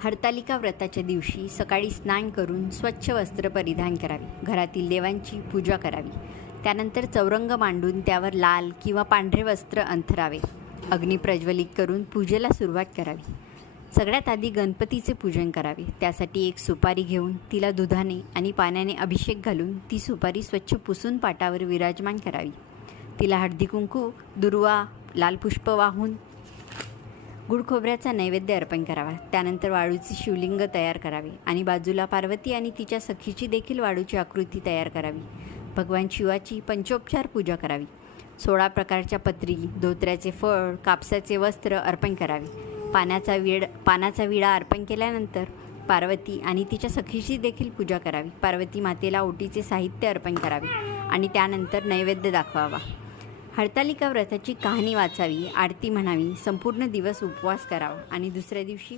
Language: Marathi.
हरतालिका व्रताच्या दिवशी सकाळी स्नान करून स्वच्छ वस्त्र परिधान करावे, घरातील देवांची पूजा करावी. त्यानंतर चौरंग मांडून त्यावर लाल किंवा पांढरे वस्त्र अंथरावे. अग्नी प्रज्वलित करून पूजेला सुरुवात करावी. सगळ्यात आधी गणपतीचे पूजन करावे. त्यासाठी एक सुपारी घेऊन तिला दुधाने आणि पाण्याने अभिषेक घालून ती सुपारी स्वच्छ पुसून पाटावर विराजमान करावी. तिला हळदी कुंकू, दुर्वा, लाल पुष्प वाहून गुळ खोबऱ्याचा नैवेद्य अर्पण करावा. त्यानंतर वाळूची शिवलिंग तयार करावे आणि बाजूला पार्वती आणि तिच्या सखीची देखील वाळूची आकृती तयार करावी. भगवान शिवाची पंचोपचार पूजा करावी. 16 प्रकारच्या पत्री, धोत्र्याचे फळ, कापसाचे वस्त्र अर्पण करावे. पानाचा विडा अर्पण केल्यानंतर पार्वती आणि तिच्या सखीची देखील पूजा करावी. पार्वती मातेला ओटीचे साहित्य अर्पण करावे आणि त्यानंतर नैवेद्य दाखवावा. हरतालिका व्रताची कहाणी वाचावी, आरती म्हणावी, संपूर्ण दिवस उपवास करावा आणि दुसऱ्या दिवशी